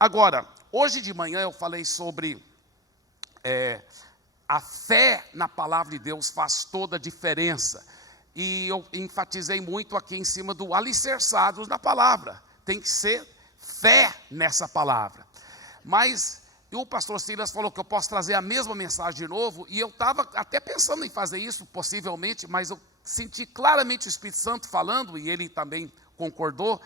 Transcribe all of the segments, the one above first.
Agora, hoje de manhã eu falei sobre a fé na palavra de Deus faz toda a diferença. E eu enfatizei muito aqui em cima do alicerçados na palavra. Tem que ser fé nessa palavra. Mas o pastor Silas falou que eu posso trazer a mesma mensagem de novo. E eu estava até pensando em fazer isso, possivelmente, mas eu senti claramente o Espírito Santo falando, e ele também concordou,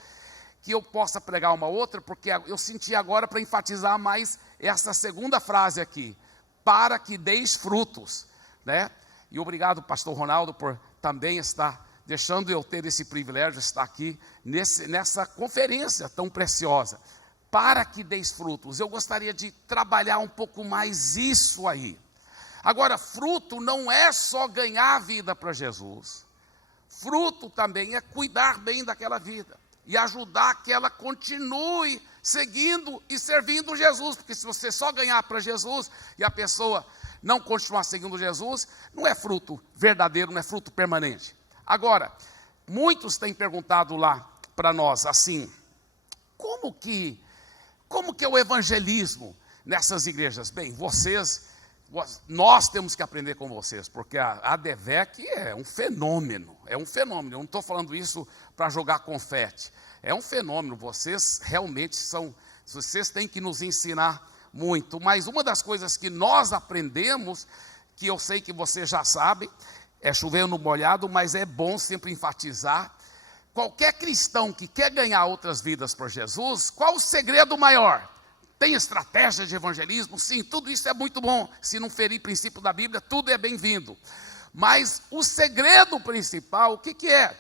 que eu possa pregar uma outra, porque eu senti agora para enfatizar mais essa segunda frase aqui, para que deis frutos, né? E obrigado, pastor Ronaldo, por também estar deixando eu ter esse privilégio de estar aqui nessa conferência tão preciosa, para que deis frutos. Eu gostaria de trabalhar um pouco mais isso aí. Agora, fruto não é só ganhar a vida para Jesus, fruto também é cuidar bem daquela vida, e ajudar que ela continue seguindo e servindo Jesus, porque se você só ganhar para Jesus, e a pessoa não continuar seguindo Jesus, não é fruto verdadeiro, não é fruto permanente. Agora, muitos têm perguntado lá para nós, assim, como que é o evangelismo nessas igrejas? Bem, nós temos que aprender com vocês, porque a ADVEC é um fenômeno, eu não estou falando isso para jogar confete, é um fenômeno, vocês realmente vocês têm que nos ensinar muito, mas uma das coisas que nós aprendemos, que eu sei que vocês já sabem, é chover no molhado, mas é bom sempre enfatizar, qualquer cristão que quer ganhar outras vidas por Jesus, qual o segredo maior? Tem estratégia de evangelismo? Sim, tudo isso é muito bom. Se não ferir princípio da Bíblia, tudo é bem-vindo. Mas o segredo principal, o que é?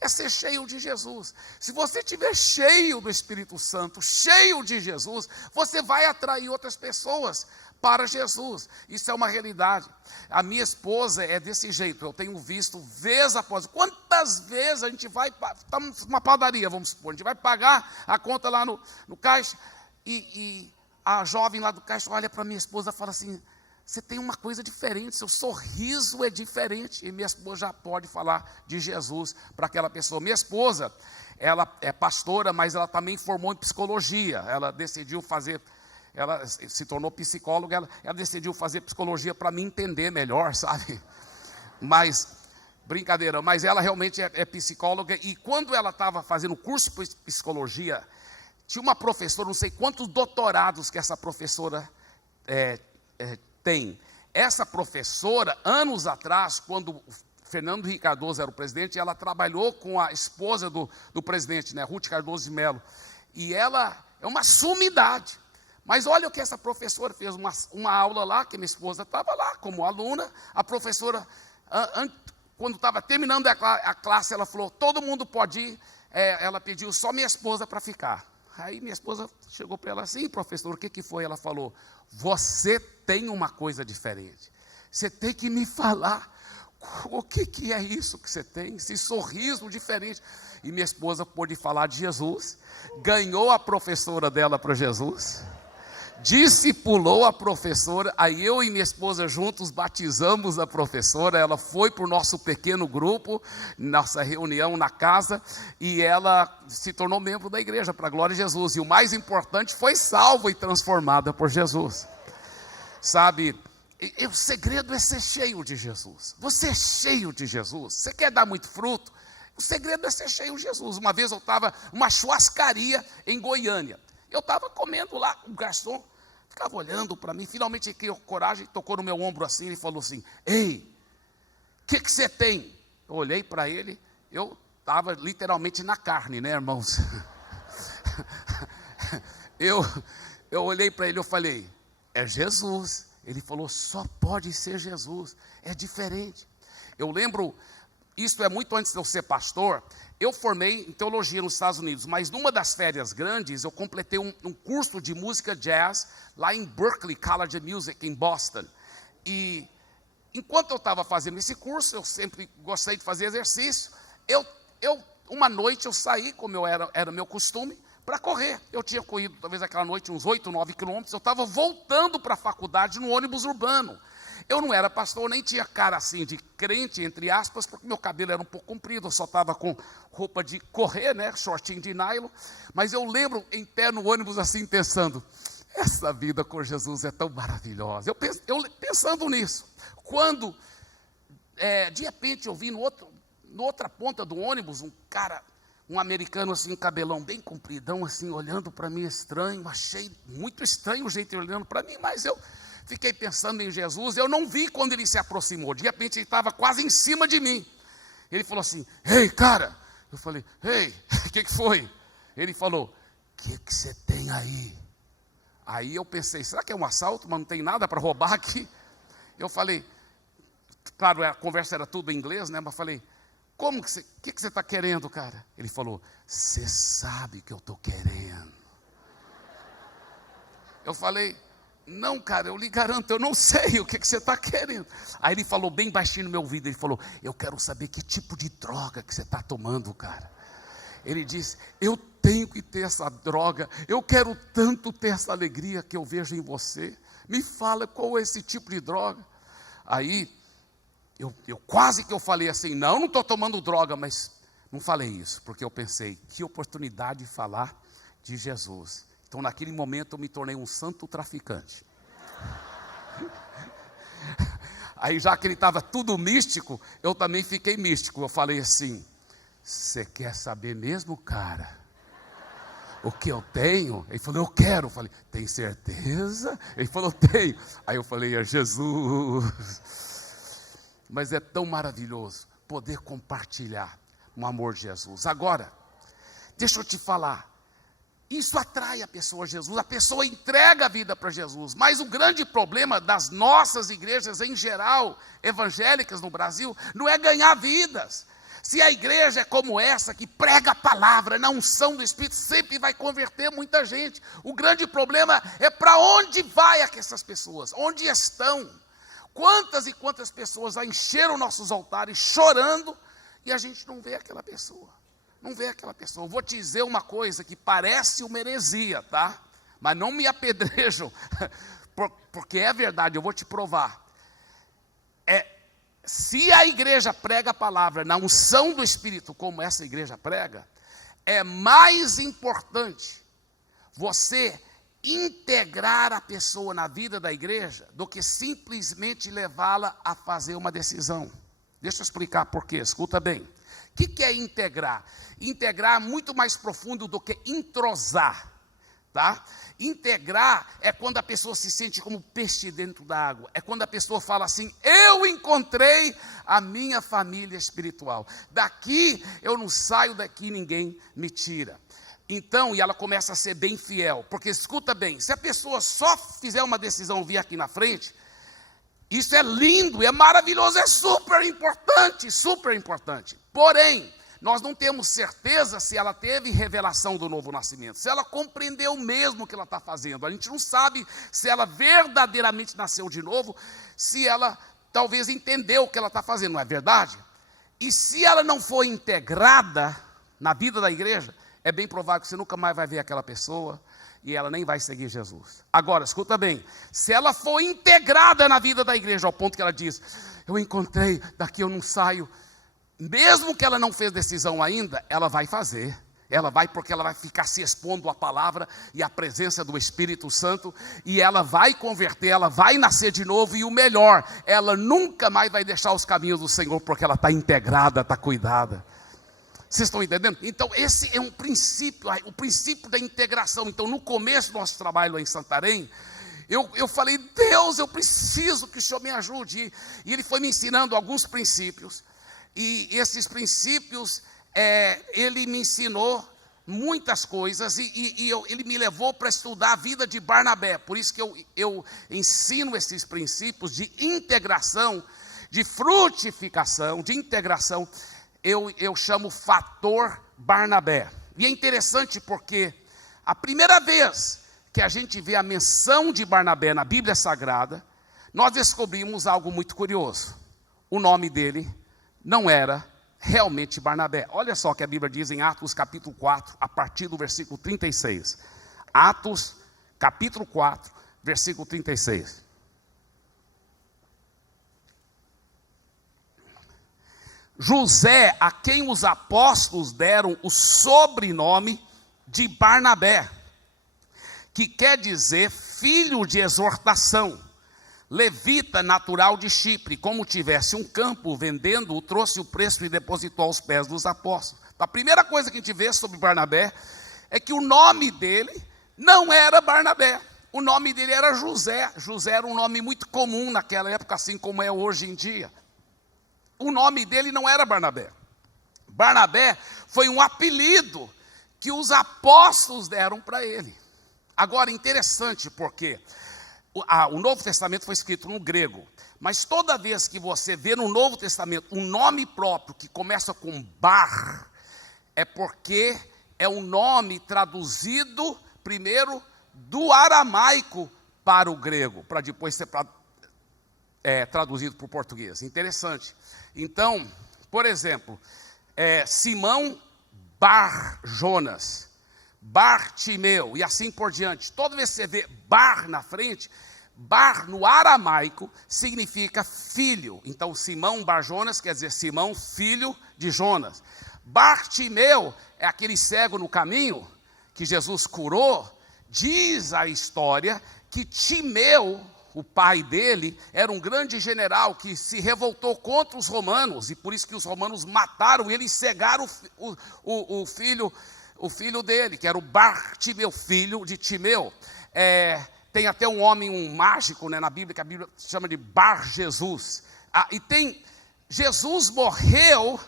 É ser cheio de Jesus. Se você estiver cheio do Espírito Santo, cheio de Jesus, você vai atrair outras pessoas para Jesus. Isso é uma realidade. A minha esposa é desse jeito, eu tenho visto vez após. Quantas vezes a gente vai, estamos numa padaria, vamos supor, a gente vai pagar a conta lá no caixa, e a jovem lá do caixa olha para minha esposa e fala assim, você tem uma coisa diferente, seu sorriso é diferente, e minha esposa já pode falar de Jesus para aquela pessoa. Minha esposa, ela é pastora, mas ela também formou em psicologia, ela se tornou psicóloga, ela decidiu fazer psicologia para me entender melhor, sabe? Mas, brincadeira, mas ela realmente é psicóloga, e quando ela estava fazendo o curso de psicologia, tinha uma professora, não sei quantos doutorados que essa professora tem. Essa professora, anos atrás, quando o Fernando Henrique Cardoso era o presidente, ela trabalhou com a esposa do presidente, né, Ruth Cardoso de Mello, e ela é uma sumidade. Mas olha o que essa professora fez, uma aula lá, que minha esposa estava lá como aluna, a professora, quando estava terminando a classe, ela falou, todo mundo pode ir, ela pediu só minha esposa para ficar. Aí minha esposa chegou para ela assim, professor, o que foi? Ela falou, você tem uma coisa diferente, você tem que me falar, o que é isso que você tem, esse sorriso diferente. E minha esposa pôde falar de Jesus, ganhou a professora dela para Jesus, discipulou a professora, aí eu e minha esposa juntos batizamos a professora, ela foi para o nosso pequeno grupo, nossa reunião na casa, e ela se tornou membro da igreja, para a glória de Jesus, e o mais importante, foi salva e transformada por Jesus, sabe? E o segredo é ser cheio de Jesus. Você é cheio de Jesus, você quer dar muito fruto, o segredo é ser cheio de Jesus. Uma vez eu estava numa churrascaria em Goiânia, eu estava comendo lá, o garçom ficava olhando para mim, finalmente ele criou coragem, tocou no meu ombro assim e falou assim, ei, o que você tem? Eu olhei para ele, eu estava literalmente na carne, né, irmãos? eu olhei para ele, eu falei, é Jesus. Ele falou, só pode ser Jesus, é diferente. Eu lembro, isso é muito antes de eu ser pastor, eu formei em teologia nos Estados Unidos, mas numa das férias grandes, eu completei um curso de música jazz, lá em Berklee College of Music, em Boston. E enquanto eu estava fazendo esse curso, eu sempre gostei de fazer exercício, uma noite eu saí, como era meu costume, para correr. Eu tinha corrido, talvez aquela noite, uns 8, 9 quilômetros, eu estava voltando para a faculdade no ônibus urbano. Eu não era pastor, nem tinha cara assim de crente, entre aspas, porque meu cabelo era um pouco comprido, eu só estava com roupa de correr, né, shortinho de nylon. Mas eu lembro em pé no ônibus assim, pensando, essa vida com Jesus é tão maravilhosa. Eu pensando nisso, quando de repente eu vi na outra ponta do ônibus, um cara, um americano assim, cabelão bem compridão assim, olhando para mim estranho. Achei muito estranho o jeito de olhando para mim, mas eu fiquei pensando em Jesus. Eu não vi quando ele se aproximou, de repente ele estava quase em cima de mim. Ele falou assim, ei cara, eu falei, ei, o que foi? Ele falou, o que você tem aí? Aí eu pensei, será que é um assalto, mas não tem nada para roubar aqui? Eu falei, claro, a conversa era tudo em inglês, né, mas falei, o que você está querendo, cara? Ele falou, você sabe que eu estou querendo. Eu falei, não, cara, eu lhe garanto, eu não sei o que você está querendo. Aí ele falou bem baixinho no meu ouvido, ele falou, eu quero saber que tipo de droga que você está tomando, cara. Ele disse, eu tenho que ter essa droga, eu quero tanto ter essa alegria que eu vejo em você. Me fala qual é esse tipo de droga. Aí, eu quase que eu falei assim, não estou tomando droga, mas não falei isso, porque eu pensei, que oportunidade de falar de Jesus. Então naquele momento eu me tornei um santo traficante. Aí já que ele estava tudo místico, eu também fiquei místico. Eu falei assim, você quer saber mesmo, cara? O que eu tenho? Ele falou, eu quero. Eu falei, tem certeza? Ele falou, tenho. Aí eu falei, é Jesus. Mas é tão maravilhoso poder compartilhar o amor de Jesus. Agora, deixa eu te falar, isso atrai a pessoa a Jesus, a pessoa entrega a vida para Jesus. Mas o grande problema das nossas igrejas em geral, evangélicas no Brasil, não é ganhar vidas. Se a igreja é como essa, que prega a palavra, na unção do Espírito, sempre vai converter muita gente. O grande problema é para onde vai essas pessoas, onde estão. Quantas e quantas pessoas já encheram nossos altares chorando e a gente não vê aquela pessoa. Não vê aquela pessoa. Eu vou te dizer uma coisa que parece uma heresia, tá? Mas não me apedrejam, porque é verdade, eu vou te provar. Se a igreja prega a palavra na unção do Espírito, como essa igreja prega, é mais importante você integrar a pessoa na vida da igreja do que simplesmente levá-la a fazer uma decisão. Deixa eu explicar por quê, escuta bem. O que é integrar? Integrar é muito mais profundo do que entrosar, tá? Integrar é quando a pessoa se sente como peixe dentro da água, é quando a pessoa fala assim, eu encontrei a minha família espiritual, daqui eu não saio daqui, ninguém me tira. Então, e ela começa a ser bem fiel, porque escuta bem, se a pessoa só fizer uma decisão vir aqui na frente, isso é lindo, é maravilhoso, é super importante, porém, nós não temos certeza se ela teve revelação do novo nascimento, se ela compreendeu mesmo o que ela está fazendo. A gente não sabe se ela verdadeiramente nasceu de novo, se ela talvez entendeu o que ela está fazendo, não é verdade? E se ela não for integrada na vida da igreja, é bem provável que você nunca mais vai ver aquela pessoa e ela nem vai seguir Jesus. Agora, escuta bem, se ela for integrada na vida da igreja, ao ponto que ela diz, eu encontrei, daqui eu não saio, mesmo que ela não fez decisão ainda, ela vai fazer. Ela vai, porque ela vai ficar se expondo à palavra e à presença do Espírito Santo, e ela vai converter, ela vai nascer de novo, e o melhor, ela nunca mais vai deixar os caminhos do Senhor, porque ela está integrada, está cuidada. Vocês estão entendendo? Então esse é um princípio, o princípio da integração. Então no começo do nosso trabalho lá em Santarém, eu falei, Deus, eu preciso que o Senhor me ajude, e Ele foi me ensinando alguns princípios, e esses princípios, Ele me ensinou muitas coisas, Ele me levou para estudar a vida de Barnabé. Por isso que eu ensino esses princípios de integração, de frutificação, de integração. Eu chamo fator Barnabé. E é interessante porque a primeira vez que a gente vê a menção de Barnabé na Bíblia Sagrada, nós descobrimos algo muito curioso. O nome dele não era realmente Barnabé. Olha só o que a Bíblia diz em Atos capítulo 4, a partir do versículo 36. Atos capítulo 4, versículo 36. José, a quem os apóstolos deram o sobrenome de Barnabé, que quer dizer filho de exortação. Levita, natural de Chipre, como tivesse um campo, vendendo-o, trouxe o preço e depositou aos pés dos apóstolos. Então, a primeira coisa que a gente vê sobre Barnabé é que o nome dele não era Barnabé, o nome dele era José. José era um nome muito comum naquela época, assim como é hoje em dia. O nome dele não era Barnabé. Barnabé foi um apelido que os apóstolos deram para ele. Agora, interessante, porque o Novo Testamento foi escrito no grego, mas toda vez que você vê no Novo Testamento um nome próprio que começa com Bar, é porque é um nome traduzido primeiro do aramaico para o grego, para depois ser traduzido para o português. Interessante. Então, por exemplo, Simão Bar Jonas, Bartimeu e assim por diante. Toda vez que você vê Bar na frente, Bar no aramaico significa filho. Então Simão Bar Jonas quer dizer Simão, filho de Jonas. Bartimeu é aquele cego no caminho que Jesus curou. Diz a história que Timeu, o pai dele, era um grande general que se revoltou contra os romanos, e por isso que os romanos mataram ele e cegaram o filho dele, que era o Bartimeu, filho de Timeu. Tem até um homem, um mágico, né, na Bíblia, que a Bíblia chama de Bar Jesus. Jesus morreu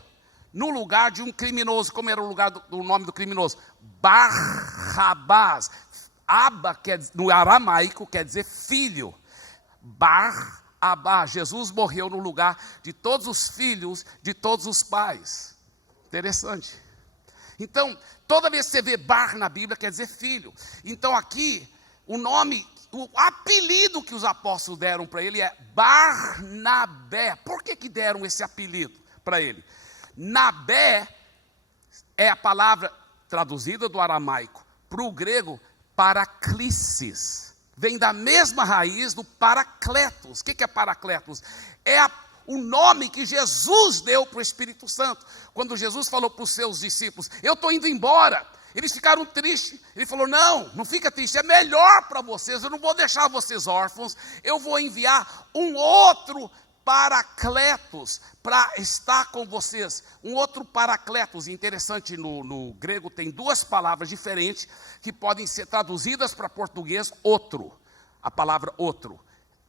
no lugar de um criminoso. Como era o lugar do nome do criminoso? Barrabás. Abba, no aramaico, quer dizer filho. Bar-Abá, Jesus morreu no lugar de todos os filhos de todos os pais. Interessante. Então, toda vez que você vê Bar na Bíblia, quer dizer filho. Então aqui, o apelido que os apóstolos deram para ele é Barnabé. Por que deram esse apelido para ele? Nabé é a palavra traduzida do aramaico para o grego paraclisis. Vem da mesma raiz do paracletos. O que é paracletos? É o nome que Jesus deu para o Espírito Santo. Quando Jesus falou para os seus discípulos, eu estou indo embora. Eles ficaram tristes. Ele falou, não fica triste, é melhor para vocês, eu não vou deixar vocês órfãos, eu vou enviar um outro paracletos para estar com vocês. Um outro paracletos. Interessante, no grego tem duas palavras diferentes que podem ser traduzidas para português, outro. A palavra outro.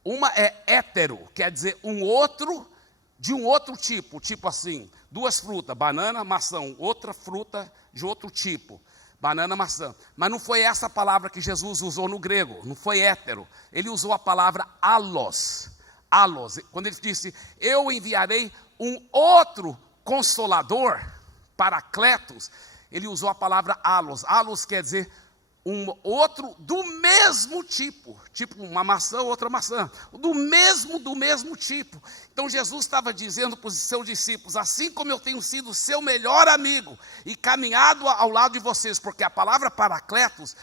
Uma é hétero, quer dizer um outro de um outro tipo assim, duas frutas, banana, maçã, outra fruta de outro tipo, banana, maçã. Mas não foi essa palavra que Jesus usou no grego, não foi hétero. Ele usou a palavra allos. Allos, quando ele disse, eu enviarei um outro consolador, paracletos, ele usou a palavra allos. Allos quer dizer um outro do mesmo tipo uma maçã, outra maçã, do mesmo tipo. Então Jesus estava dizendo para os seus discípulos, assim como eu tenho sido seu melhor amigo e caminhado ao lado de vocês, porque a palavra paracletos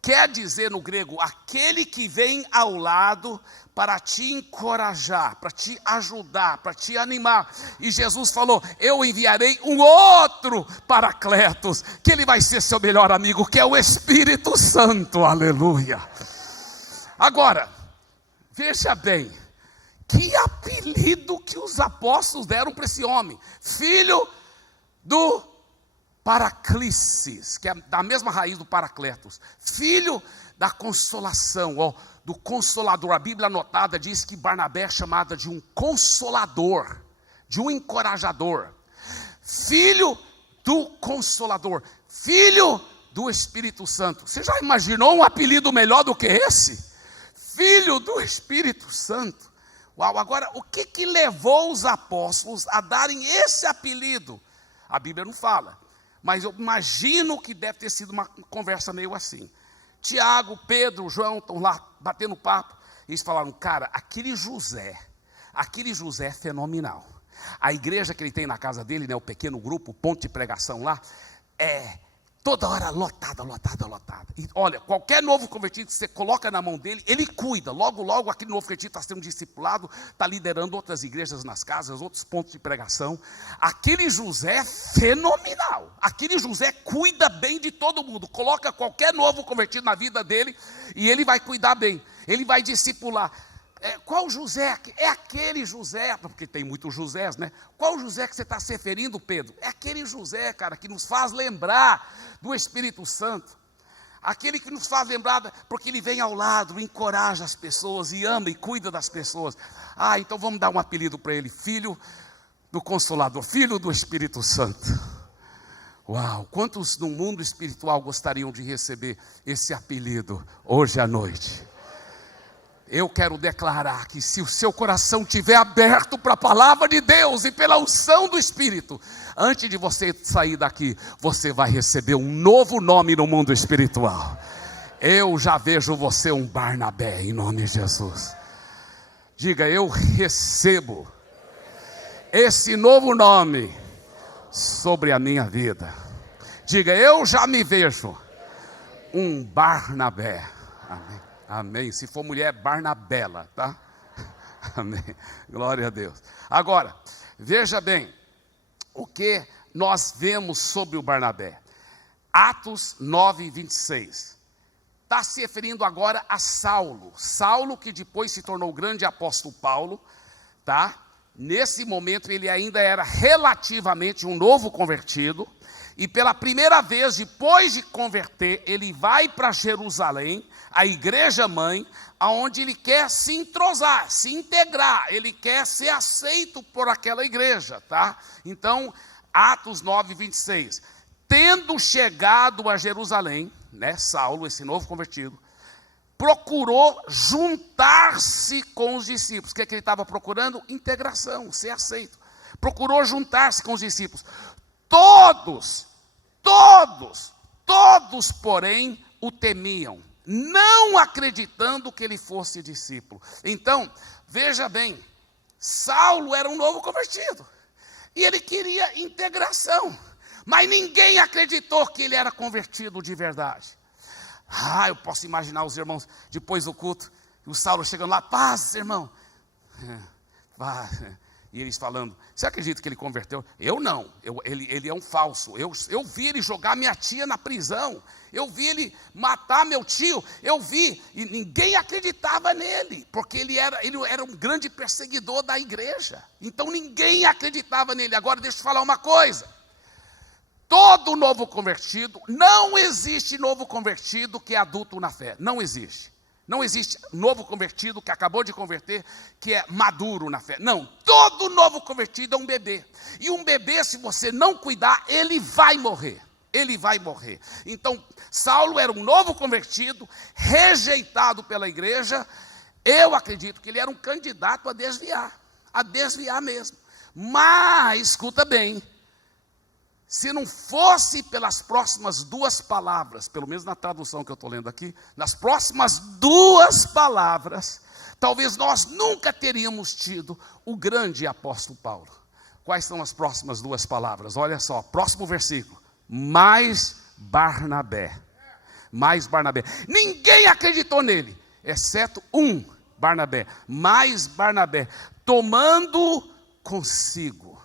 quer dizer no grego, aquele que vem ao lado para te encorajar, para te ajudar, para te animar. E Jesus falou, eu enviarei um outro paracletos, que ele vai ser seu melhor amigo, que é o Espírito Santo, aleluia. Agora, veja bem, que apelido que os apóstolos deram para esse homem, filho do Paraclisis, que é da mesma raiz do paracletos, filho da consolação, do consolador. A Bíblia anotada diz que Barnabé é chamada de um consolador, de um encorajador, filho do consolador, filho do Espírito Santo. Você já imaginou um apelido melhor do que esse? Filho do Espírito Santo. Uau, agora o que levou os apóstolos a darem esse apelido? A Bíblia não fala, mas eu imagino que deve ter sido uma conversa meio assim. Tiago, Pedro, João estão lá batendo papo. E eles falaram, cara, aquele José é fenomenal. A igreja que ele tem na casa dele, né, o pequeno grupo, ponto de pregação lá, Toda hora lotada. E olha, qualquer novo convertido que você coloca na mão dele, ele cuida. Logo, aquele novo convertido está sendo discipulado, está liderando outras igrejas nas casas, outros pontos de pregação. Aquele José é fenomenal. Aquele José cuida bem de todo mundo. Coloca qualquer novo convertido na vida dele e ele vai cuidar bem. Ele vai discipular. Qual José? É aquele José, porque tem muitos Josés, né? Qual José que você está se referindo, Pedro? É aquele José, cara, que nos faz lembrar do Espírito Santo. Aquele que nos faz lembrar, porque ele vem ao lado, encoraja as pessoas e ama e cuida das pessoas. Então vamos dar um apelido para ele: Filho do Consolador, Filho do Espírito Santo. Uau, quantos no mundo espiritual gostariam de receber esse apelido hoje à noite? Eu quero declarar que se o seu coração estiver aberto para a palavra de Deus e pela unção do Espírito, antes de você sair daqui, você vai receber um novo nome no mundo espiritual. Eu já vejo você um Barnabé, em nome de Jesus. Diga: eu recebo esse novo nome sobre a minha vida. Diga: eu já me vejo um Barnabé. Amém. Amém. Se for mulher, Barnabela, tá? Amém. Glória a Deus. Agora, veja bem o que nós vemos sobre o Barnabé. Atos 9, 26. Está se referindo agora a Saulo. Saulo, que depois se tornou o grande apóstolo Paulo, tá? Nesse momento ele ainda era relativamente um novo convertido. E pela primeira vez, depois de converter, ele vai para Jerusalém, a igreja mãe, aonde ele quer se entrosar, se integrar, ele quer ser aceito por aquela igreja, tá? Então, Atos 9, 26. Tendo chegado a Jerusalém, né, Saulo, esse novo convertido, procurou juntar-se com os discípulos. O que é que ele estava procurando? Integração, ser aceito. Procurou juntar-se com os discípulos. Todos, porém, o temiam, não acreditando que ele fosse discípulo. Então, veja bem, Saulo era um novo convertido, e ele queria integração, mas ninguém acreditou que ele era convertido de verdade. Eu posso imaginar os irmãos, depois do culto, o Saulo chegando lá: paz, irmão. E eles falando: você acredita que ele converteu? Eu não, ele é um falso. Eu vi ele jogar minha tia na prisão, eu vi ele matar meu tio, eu vi, e ninguém acreditava nele, porque ele era um grande perseguidor da igreja, então ninguém acreditava nele. Agora deixa eu falar uma coisa: todo novo convertido, não existe novo convertido que é adulto na fé, não existe. Não existe novo convertido que acabou de converter, que é maduro na fé. Não, todo novo convertido é um bebê. E um bebê, se você não cuidar, ele vai morrer. Ele vai morrer. Então, Saulo era um novo convertido, rejeitado pela igreja. Eu acredito que ele era um candidato a desviar mesmo. Mas, escuta bem, se não fosse pelas próximas duas palavras, pelo menos na tradução que eu estou lendo aqui, nas próximas duas palavras, talvez nós nunca teríamos tido o grande apóstolo Paulo. Quais são as próximas duas palavras? Olha só, próximo versículo: mais Barnabé. Mais Barnabé. Ninguém acreditou nele, exceto um Barnabé. Mais Barnabé, tomando consigo.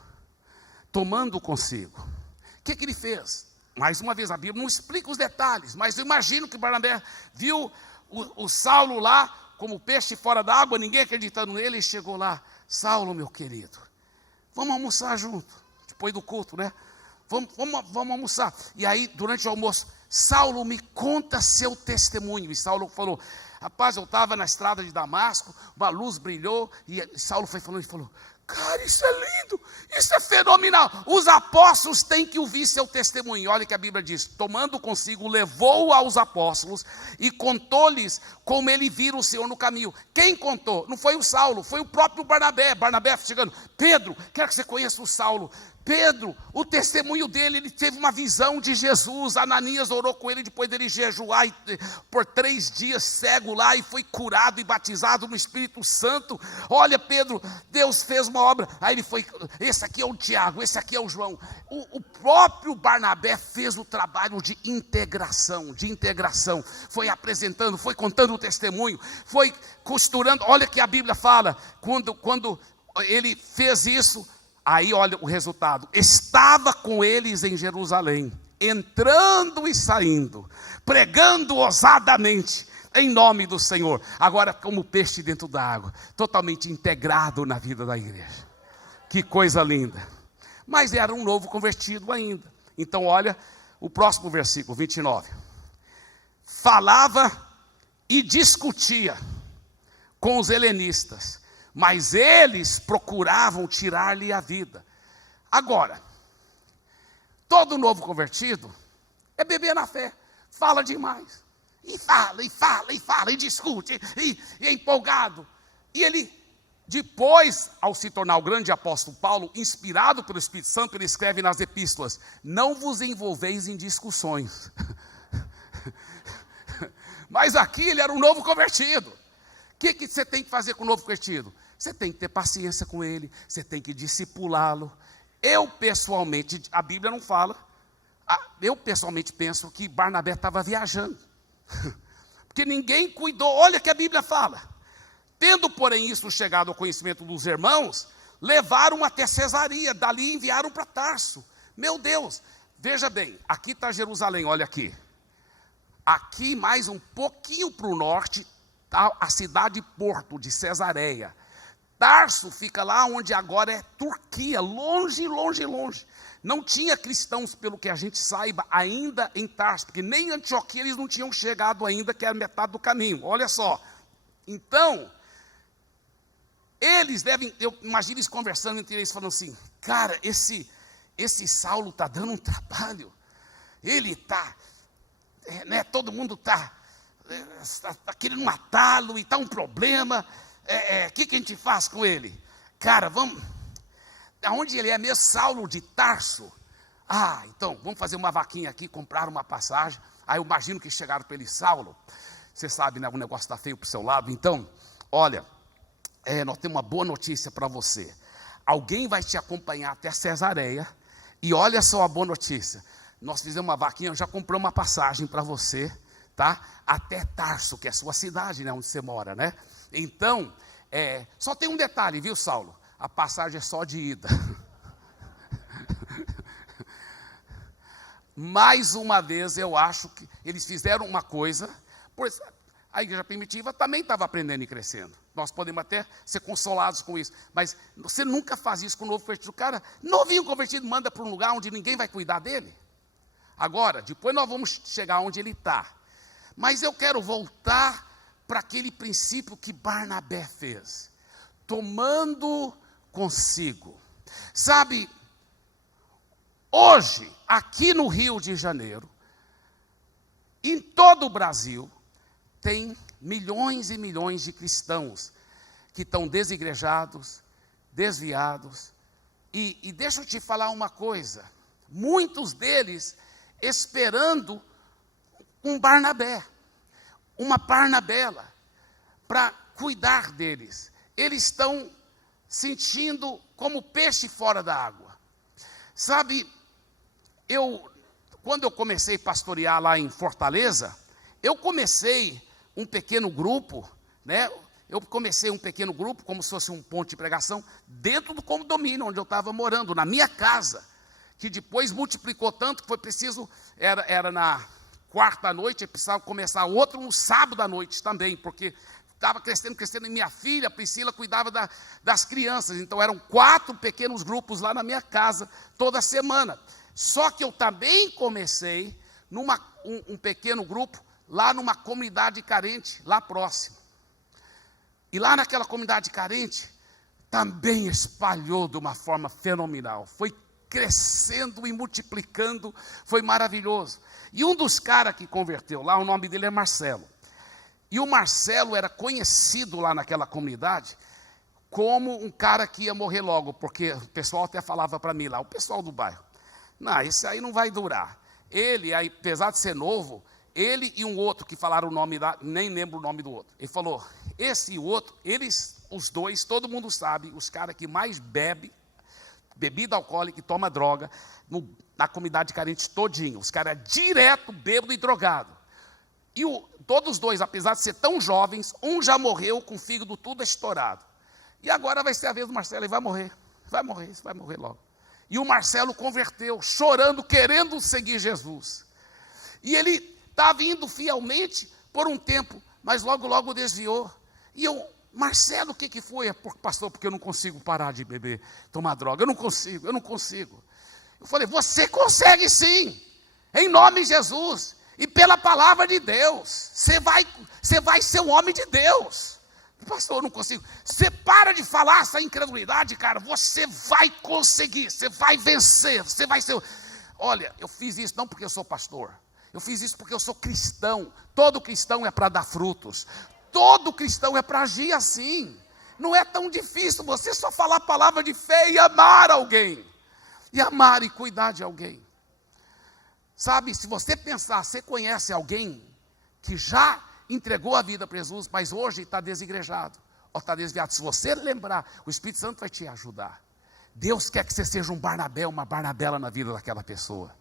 O que ele fez? Mais uma vez, a Bíblia não explica os detalhes, mas eu imagino que Barnabé viu o Saulo lá, como peixe fora da água, ninguém acreditando nele, e chegou lá: Saulo, meu querido, vamos almoçar junto, depois do culto, né? Vamos almoçar. E aí, durante o almoço: Saulo, me conta seu testemunho. E Saulo falou: rapaz, eu estava na estrada de Damasco, uma luz brilhou, e Saulo foi falando e falou: cara, isso é lindo, isso é fenomenal. Os apóstolos têm que ouvir seu testemunho. Olha que a Bíblia diz: tomando consigo, levou-o aos apóstolos e contou-lhes como ele vira o Senhor no caminho. Quem contou? Não foi o Saulo, foi o próprio Barnabé. Barnabé chegando: Pedro, quero que você conheça o Saulo. Pedro, o testemunho dele, ele teve uma visão de Jesus. Ananias orou com ele depois dele jejuar por 3 dias cego lá, e foi curado e batizado no Espírito Santo. Olha, Pedro, Deus fez uma obra. Aí ele foi, esse aqui é o Tiago, esse aqui é o João. O próprio Barnabé fez o trabalho de integração, foi apresentando, foi contando o testemunho, foi costurando. Olha que a Bíblia fala, quando ele fez isso, aí olha o resultado: estava com eles em Jerusalém, entrando e saindo, pregando ousadamente em nome do Senhor. Agora como peixe dentro da água, totalmente integrado na vida da igreja. Que coisa linda. Mas era um novo convertido ainda. Então olha o próximo versículo, 29. Falava e discutia com os helenistas, mas eles procuravam tirar-lhe a vida. Agora, todo novo convertido é bebê na fé, fala demais, e fala, e discute, e é empolgado. E ele, depois, ao se tornar o grande apóstolo Paulo, inspirado pelo Espírito Santo, ele escreve nas epístolas: não vos envolveis em discussões. Mas aqui ele era um novo convertido. O que você tem que fazer com o novo convertido? Você tem que ter paciência com ele, você tem que discipulá-lo. Eu pessoalmente, a Bíblia não fala, eu pessoalmente penso que Barnabé estava viajando, porque ninguém cuidou. Olha que a Bíblia fala: tendo porém isso chegado ao conhecimento dos irmãos, levaram até Cesaria, dali enviaram para Tarso. Meu Deus, veja bem, aqui está Jerusalém, olha aqui. Aqui mais um pouquinho para o norte está a cidade Porto de Cesareia. Tarso fica lá onde agora é Turquia, longe, longe, longe. Não tinha cristãos, pelo que a gente saiba, ainda em Tarso, porque nem em Antioquia eles não tinham chegado ainda, que era metade do caminho. Olha só. Então, eles devem, eu imagino eles conversando entre eles, falando assim: cara, esse Saulo está dando um trabalho. Ele está, todo mundo está querendo matá-lo, e está um problema. O que a gente faz com ele? Cara, vamos, aonde ele é mesmo? Saulo de Tarso. Então, vamos fazer uma vaquinha aqui, comprar uma passagem. Aí eu imagino que chegaram para ele: Saulo, você sabe, né, o negócio está feio para o seu lado, então, olha, nós temos uma boa notícia para você. Alguém vai te acompanhar até Cesareia, e olha só a boa notícia: nós fizemos uma vaquinha, eu já comprei uma passagem para você, tá? Até Tarso, que é a sua cidade, né, onde você mora, né? Então, só tem um detalhe, viu, Saulo? A passagem é só de ida. Mais uma vez, eu acho que eles fizeram uma coisa, pois a igreja primitiva também estava aprendendo e crescendo. Nós podemos até ser consolados com isso, mas você nunca faz isso com o novo convertido. O cara, novinho convertido, manda para um lugar onde ninguém vai cuidar dele. Agora, depois nós vamos chegar onde ele está. Mas eu quero voltar para aquele princípio que Barnabé fez, tomando consigo. Sabe, hoje, aqui no Rio de Janeiro, em todo o Brasil, tem milhões e milhões de cristãos que estão desigrejados, desviados, e deixa eu te falar uma coisa: muitos deles esperando um Barnabé, uma Barnabela, para cuidar deles. Eles estão sentindo como peixe fora da água. Sabe, quando eu comecei a pastorear lá em Fortaleza, eu comecei um pequeno grupo, né? Eu comecei um pequeno grupo, como se fosse um ponto de pregação, dentro do condomínio onde eu estava morando, na minha casa, que depois multiplicou tanto que foi preciso, era na quarta noite, eu precisava começar outro no sábado à noite também, porque estava crescendo, e minha filha, Priscila, cuidava das crianças. Então eram 4 pequenos grupos lá na minha casa, toda semana. Só que eu também comecei um pequeno grupo lá numa comunidade carente, lá próximo. E lá naquela comunidade carente, também espalhou de uma forma fenomenal. Foi crescendo e multiplicando, foi maravilhoso. E um dos caras que converteu lá, o nome dele é Marcelo. E o Marcelo era conhecido lá naquela comunidade como um cara que ia morrer logo, porque o pessoal até falava para mim lá, o pessoal do bairro, não, esse aí não vai durar. Ele, aí, apesar de ser novo, ele e um outro que falaram o nome lá, nem lembro o nome do outro. Ele falou, esse e o outro, eles, os dois, todo mundo sabe, os caras que mais bebe, bebida alcoólica e toma droga, na comunidade carente todinho. Os caras direto bêbado e drogado. E todos os dois, apesar de ser tão jovens, um já morreu com o fígado tudo estourado. E agora vai ser a vez do Marcelo, ele vai morrer logo. E o Marcelo converteu, chorando, querendo seguir Jesus. E ele estava indo fielmente por um tempo, mas logo desviou. E eu, Marcelo, o que foi? Pastor, porque eu não consigo parar de beber, tomar droga, eu não consigo. Eu falei, você consegue sim, em nome de Jesus, e pela palavra de Deus, você vai ser um homem de Deus. Pastor, eu não consigo. Você para de falar essa incredulidade, cara, você vai conseguir, você vai vencer, você vai ser... Olha, eu fiz isso não porque eu sou pastor, eu fiz isso porque eu sou cristão. Todo cristão é para dar frutos, todo cristão é para agir assim. Não é tão difícil você só falar a palavra de fé e amar alguém, e amar e cuidar de alguém. Sabe, se você pensar, você conhece alguém que já entregou a vida para Jesus, mas hoje está desigrejado, ou está desviado. Se você lembrar, o Espírito Santo vai te ajudar. Deus quer que você seja um Barnabé, uma Barnabela na vida daquela pessoa.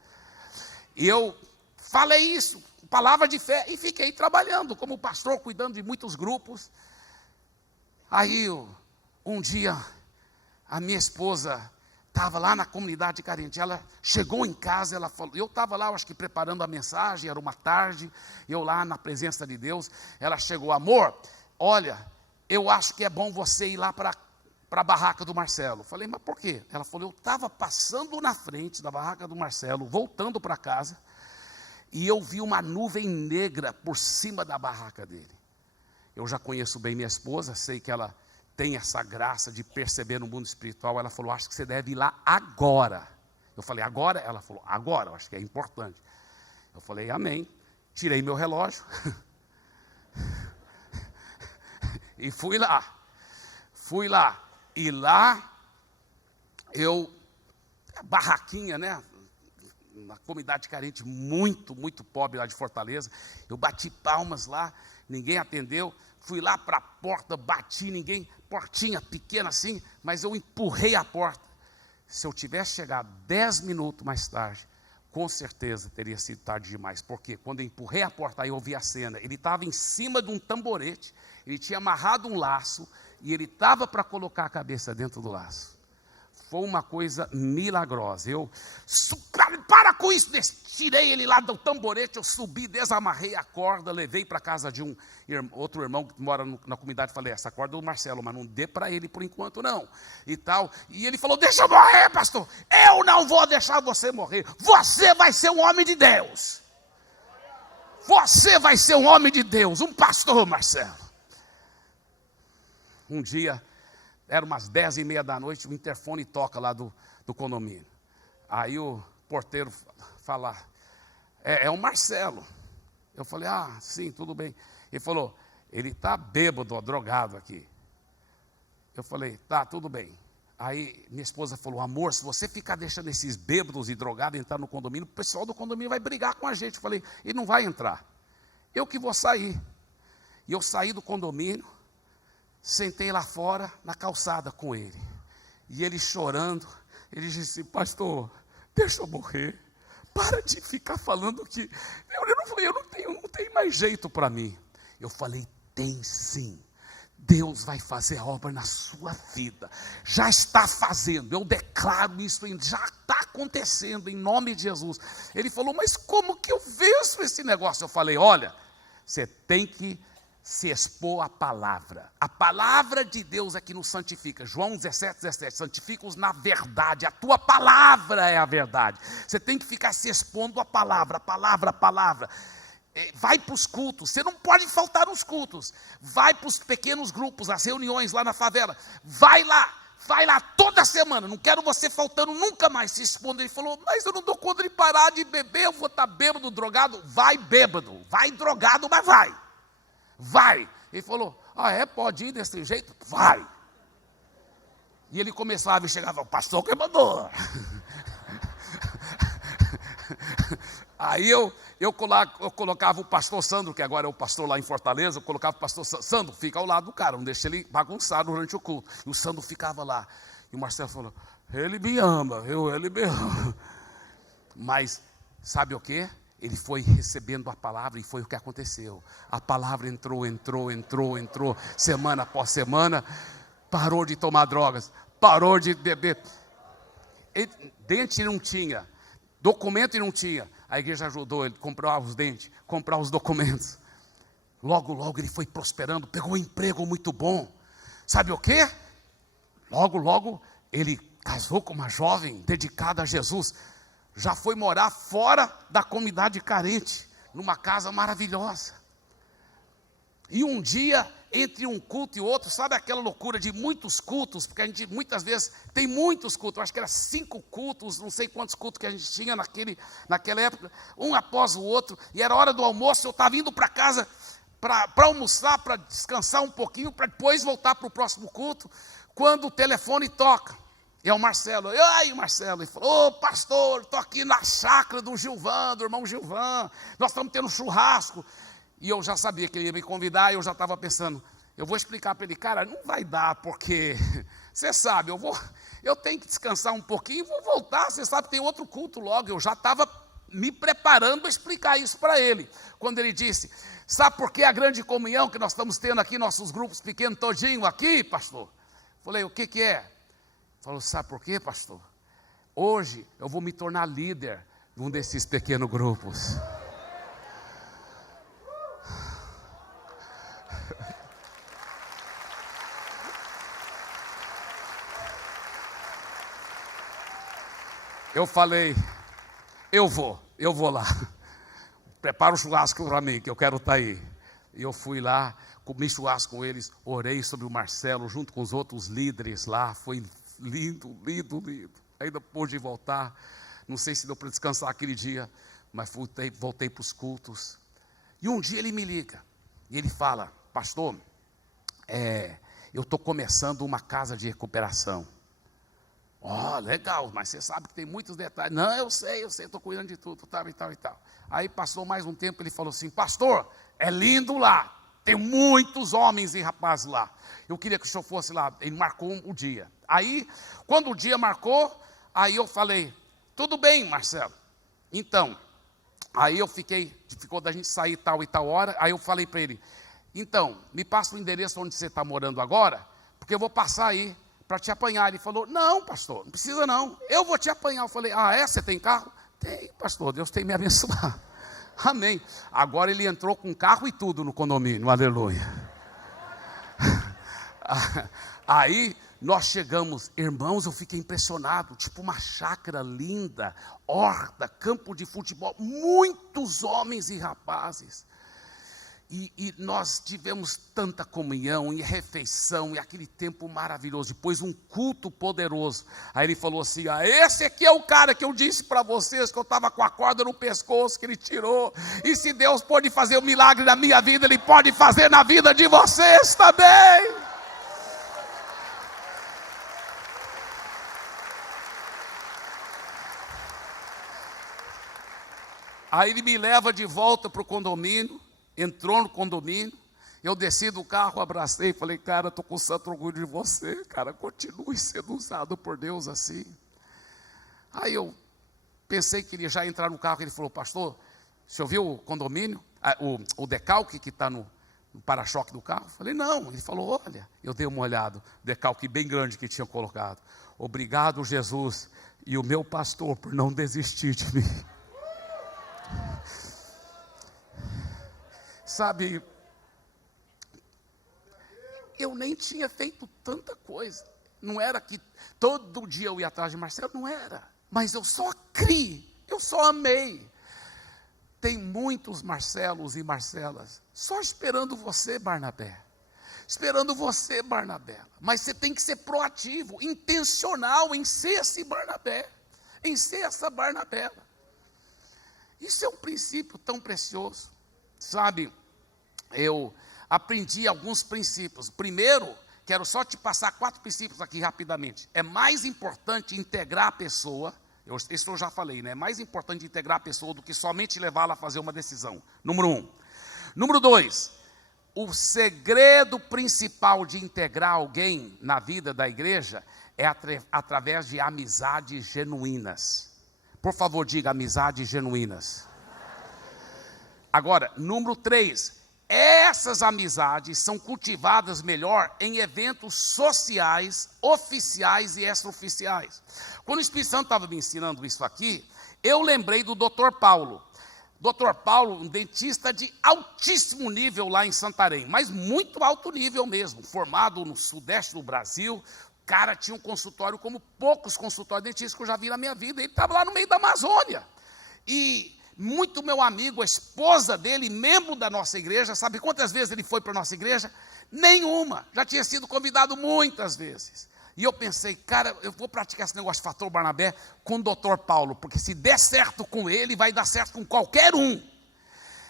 E eu falei isso, palavra de fé, e fiquei trabalhando como pastor, cuidando de muitos grupos. Aí, um dia, a minha esposa estava lá na comunidade carente, ela chegou em casa, ela falou, eu estava lá, eu acho que preparando a mensagem, era uma tarde, eu lá na presença de Deus, ela chegou, amor, olha, eu acho que é bom você ir lá para a barraca do Marcelo. Falei, mas por quê? Ela falou, eu estava passando na frente da barraca do Marcelo, voltando para casa, e eu vi uma nuvem negra por cima da barraca dele. Eu já conheço bem minha esposa, sei que ela tem essa graça de perceber no mundo espiritual. Ela falou, acho que você deve ir lá agora. Eu falei, agora? Ela falou, agora, eu acho que é importante. Eu falei, amém. Tirei meu relógio e fui lá, e lá barraquinha, né, na comunidade carente, muito pobre lá de Fortaleza, eu bati palmas lá, ninguém atendeu, fui lá para a porta, bati, ninguém, portinha pequena assim, mas eu empurrei a porta. Se eu tivesse chegado 10 minutos mais tarde, com certeza teria sido tarde demais, porque quando eu empurrei a porta, aí eu vi a cena, ele estava em cima de um tamborete, ele tinha amarrado um laço, e ele estava para colocar a cabeça dentro do laço. Foi uma coisa milagrosa. Eu, para com isso, tirei ele lá do tamborete, eu subi, desamarrei a corda, levei para casa de outro irmão que mora na comunidade, falei, essa corda é do Marcelo, mas não dê para ele por enquanto não, e tal, e ele falou, deixa eu morrer, pastor, eu não vou deixar você morrer, você vai ser um homem de Deus, você vai ser um homem de Deus, um pastor, Marcelo. Um dia, era umas 10h30 da noite, o interfone toca lá do condomínio. Aí o porteiro fala, é o Marcelo. Eu falei, sim, tudo bem. Ele falou, ele está bêbado, drogado aqui. Eu falei, tá, tudo bem. Aí minha esposa falou, amor, se você ficar deixando esses bêbados e drogados entrar no condomínio, o pessoal do condomínio vai brigar com a gente. Eu falei, ele não vai entrar. Eu que vou sair. E eu saí do condomínio, sentei lá fora, na calçada com ele. E ele chorando, ele disse, pastor, deixa eu morrer. Para de ficar falando que eu não tenho mais jeito para mim. Eu falei, tem sim. Deus vai fazer a obra na sua vida. Já está fazendo, eu declaro isso, já está acontecendo em nome de Jesus. Ele falou, mas como que eu venço esse negócio? Eu falei, olha, você tem que se expor à palavra. A palavra de Deus é que nos santifica. João 17, santifica-os na verdade. A tua palavra é a verdade. Você tem que ficar se expondo à palavra, a palavra. Vai para os cultos, você não pode faltar nos cultos. Vai para os pequenos grupos, as reuniões lá na favela. Vai lá toda semana. Não quero você faltando nunca mais, se expondo. Ele falou, mas eu não dou conta de parar de beber, eu vou estar bêbado, drogado. Vai bêbado, vai drogado, mas vai. Ele falou, pode ir desse jeito? Vai. E ele começava e chegava, o pastor que mandou. Aí eu colocava o pastor Sandro, que agora é o pastor lá em Fortaleza, eu colocava o pastor Sandro, fica ao lado do cara, não deixa ele bagunçar durante o culto. E o Sandro ficava lá. E o Marcelo falou, ele me ama, ele me ama. Mas sabe o que? Ele foi recebendo a palavra e foi o que aconteceu. A palavra entrou, semana após semana, parou de tomar drogas, parou de beber. Dente não tinha, documento não tinha. A igreja ajudou ele a comprar os dentes, comprar os documentos. Logo, logo ele foi prosperando, pegou um emprego muito bom. Sabe o que? Logo, logo ele casou com uma jovem dedicada a Jesus. Já foi morar fora da comunidade carente, numa casa maravilhosa. E um dia, entre um culto e outro, sabe aquela loucura de muitos cultos, porque a gente muitas vezes tem muitos cultos, eu acho que era 5 cultos, não sei quantos cultos que a gente tinha naquela época, um após o outro, e era hora do almoço, eu estava indo para casa para almoçar, para descansar um pouquinho, para depois voltar para o próximo culto, quando o telefone toca. E é o Marcelo, aí Marcelo, ele falou, pastor, estou aqui na chácara do Gilvan, do irmão Gilvan, nós estamos tendo um churrasco. E eu já sabia que ele ia me convidar, e eu já estava pensando, eu vou explicar para ele, cara, não vai dar, porque, você sabe, eu tenho que descansar um pouquinho e vou voltar, você sabe, tem outro culto logo. Eu já estava me preparando para explicar isso para ele, quando ele disse, sabe por que a grande comunhão que nós estamos tendo aqui, nossos grupos pequenos todinho aqui, pastor? Falei, o que é? Falou, sabe por quê, pastor? Hoje eu vou me tornar líder de um desses pequenos grupos. Eu falei, eu vou lá. Prepara o churrasco para mim, que eu quero estar aí. E eu fui lá, comi churrasco com eles, orei sobre o Marcelo, junto com os outros líderes lá, foi lindo. Ainda pude voltar, não sei se deu para descansar aquele dia, mas voltei para os cultos. E um dia ele me liga, e ele fala, pastor, eu estou começando uma casa de recuperação. Legal, mas você sabe que tem muitos detalhes. Não, eu sei, estou cuidando de tudo, tal e tal. Aí passou mais um tempo, ele falou assim, pastor, é lindo lá, tem muitos homens e rapazes lá. Eu queria que o senhor fosse lá. Ele marcou o dia. Aí, quando o dia marcou, aí eu falei, tudo bem, Marcelo. Então, aí ficou da gente sair tal e tal hora, aí eu falei para ele, então, me passa o endereço onde você está morando agora, porque eu vou passar aí para te apanhar. Ele falou, não, pastor, não precisa não, eu vou te apanhar. Eu falei, você tem carro? Tem, pastor, Deus tem me abençoado. Amém. Agora ele entrou com carro e tudo no condomínio, aleluia. Aí nós chegamos, irmãos, eu fiquei impressionado, tipo uma chácara linda, horta, campo de futebol, muitos homens e rapazes. E nós tivemos tanta comunhão e refeição, e aquele tempo maravilhoso, depois um culto poderoso. Aí ele falou assim, esse aqui é o cara que eu disse para vocês, que eu estava com a corda no pescoço, que ele tirou, e se Deus pode fazer um milagre na minha vida, Ele pode fazer na vida de vocês também. Aí ele me leva de volta para o condomínio, entrou no condomínio, eu desci do carro, abracei e falei, cara, estou com santo orgulho de você, cara, continue sendo usado por Deus assim. Aí eu pensei que ele ia já entrar no carro, ele falou, pastor, você ouviu o condomínio, o decalque que está no para-choque do carro? Eu falei, não. Ele falou, olha, eu dei uma olhada, decalque bem grande que tinha colocado, obrigado Jesus e o meu pastor por não desistir de mim. Sabe, eu nem tinha feito tanta coisa, não era que todo dia eu ia atrás de Marcelo, não era, mas eu só criei, eu só amei. Tem muitos Marcelos e Marcelas só esperando você, Barnabé, mas você tem que ser proativo, intencional em ser esse Barnabé, em ser essa Barnabela. Isso é um princípio tão precioso. Sabe, eu aprendi alguns princípios. Primeiro, quero só te passar 4 princípios aqui rapidamente. É mais importante integrar a pessoa, isso eu já falei, né? É mais importante integrar a pessoa do que somente levá-la a fazer uma decisão. Número 1. Número 2, o segredo principal de integrar alguém na vida da igreja é através de amizades genuínas. Por favor, diga amizades genuínas. Agora, número 3, essas amizades são cultivadas melhor em eventos sociais, oficiais e extraoficiais. Quando o Espírito Santo estava me ensinando isso aqui, eu lembrei do Dr. Paulo. Dr. Paulo, um dentista de altíssimo nível lá em Santarém, mas muito alto nível mesmo, formado no sudeste do Brasil. O cara tinha um consultório como poucos consultórios dentistas que eu já vi na minha vida. Ele estava lá no meio da Amazônia. E muito meu amigo, a esposa dele, membro da nossa igreja, sabe quantas vezes ele foi para a nossa igreja? Nenhuma, já tinha sido convidado muitas vezes. E eu pensei, cara, eu vou praticar esse negócio de fator Barnabé com o Dr. Paulo, porque se der certo com ele, vai dar certo com qualquer um.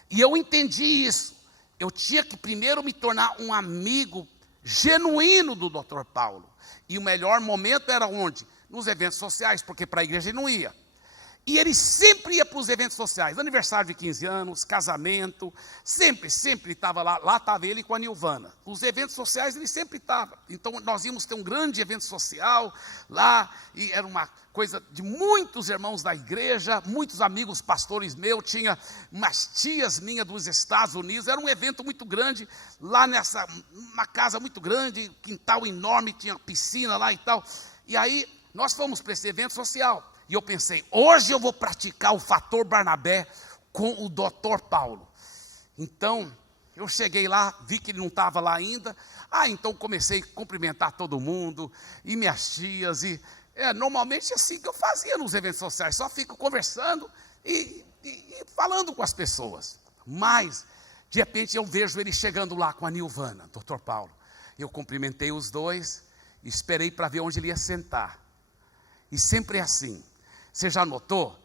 E eu entendi isso. Eu tinha que primeiro me tornar um amigo genuíno do Dr. Paulo. E o melhor momento era onde? Nos eventos sociais, porque para a igreja ele não ia. E ele sempre ia para os eventos sociais, aniversário de 15 anos, casamento, sempre estava lá. Lá estava ele com a Nilvana. Os eventos sociais ele sempre estava. Então nós íamos ter um grande evento social lá, e era uma coisa de muitos irmãos da igreja, muitos amigos pastores meus, tinha umas tias minhas dos Estados Unidos, era um evento muito grande, lá uma casa muito grande, quintal enorme, tinha piscina lá e tal. E aí nós fomos para esse evento social. E eu pensei, hoje eu vou praticar o fator Barnabé com o Dr. Paulo. Então, eu cheguei lá, vi que ele não estava lá ainda. Então comecei a cumprimentar todo mundo, e minhas tias, normalmente é assim que eu fazia nos eventos sociais, só fico conversando e falando com as pessoas. Mas, de repente eu vejo ele chegando lá com a Nilvana, Dr. Paulo. Eu cumprimentei os dois, esperei para ver onde ele ia sentar. E sempre é assim. Você já notou?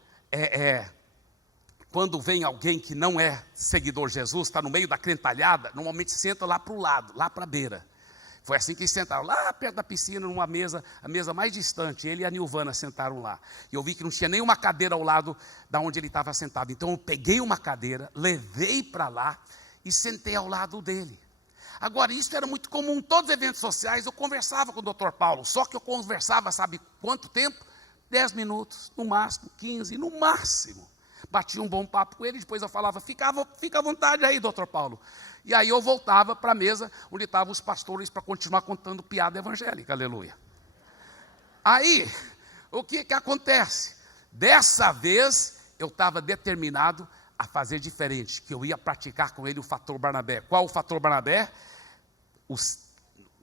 Quando vem alguém que não é seguidor de Jesus, está no meio da crentalhada, normalmente senta lá para o lado, lá para a beira. Foi assim que eles sentaram, lá perto da piscina, numa mesa, a mesa mais distante. Ele e a Nilvana sentaram lá. E eu vi que não tinha nenhuma cadeira ao lado da onde ele estava sentado. Então eu peguei uma cadeira, levei para lá e sentei ao lado dele. Agora, isso era muito comum, em todos os eventos sociais eu conversava com o Dr. Paulo, só que eu conversava, sabe quanto tempo? 10 minutos, no máximo, 15, no máximo. Batia um bom papo com ele, depois eu falava, fica à vontade aí, Dr. Paulo. E aí eu voltava para a mesa, onde estavam os pastores, para continuar contando piada evangélica, aleluia. Aí, o que acontece? Dessa vez, eu estava determinado a fazer diferente, que eu ia praticar com ele o fator Barnabé. Qual o fator Barnabé?